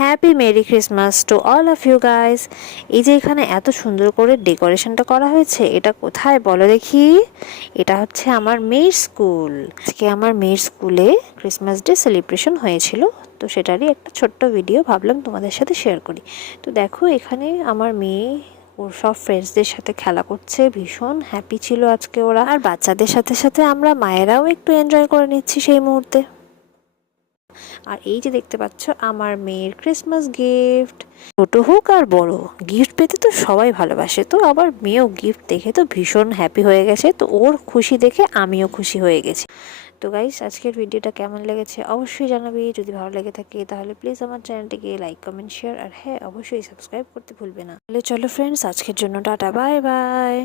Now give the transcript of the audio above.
Happy merry Christmas to all of you guys. এই যে এখানে এত সুন্দর করে ডেকোরেশনটা করা হয়েছে, এটা কোথায় বলো দেখি? এটা হচ্ছে আমার মেয়ের স্কুল। আজকে আমার মেয়ের স্কুলে ক্রিসমাস ডে সেলিব্রেশন হয়েছিল, তো সেটারই একটা ছোট্ট ভিডিও ভাবলাম তোমাদের সাথে শেয়ার করি। তো দেখো এখানে আমার মেয়ে ওর সব ফ্রেন্ডসদের সাথে খেলা করছে, ভীষণ হ্যাপি ছিল আজকে ওরা। আর বাচ্চাদের সাথে সাথে আমরা মায়েরাও একটু এনজয় করে নিচ্ছি সেই মুহূর্তে। আর এই যে দেখতে পাচ্ছ আমার মেয়ের ক্রিসমাস গিফট, ছোট হোক আর বড়, গিফট পেতে তো সবাই ভালোবাসে। তো আবার মেয়েও গিফট দেখে তো ভীষণ হ্যাপি হয়ে গেছে, তো ওর খুশি দেখে আমিও খুশি হয়ে গেছি। তো গাইস, আজকের ভিডিওটা কেমন লেগেছে অবশ্যই জানাবি। যদি ভালো লেগে থাকে তাহলে প্লিজ আমার চ্যানেলটিকে লাইক, কমেন্ট, শেয়ার আর হ্যাঁ অবশ্যই সাবস্ক্রাইব করতে ভুলবে না। তাহলে চলো ফ্রেন্ডস, আজকের জন্য টাটা, বাই বাই।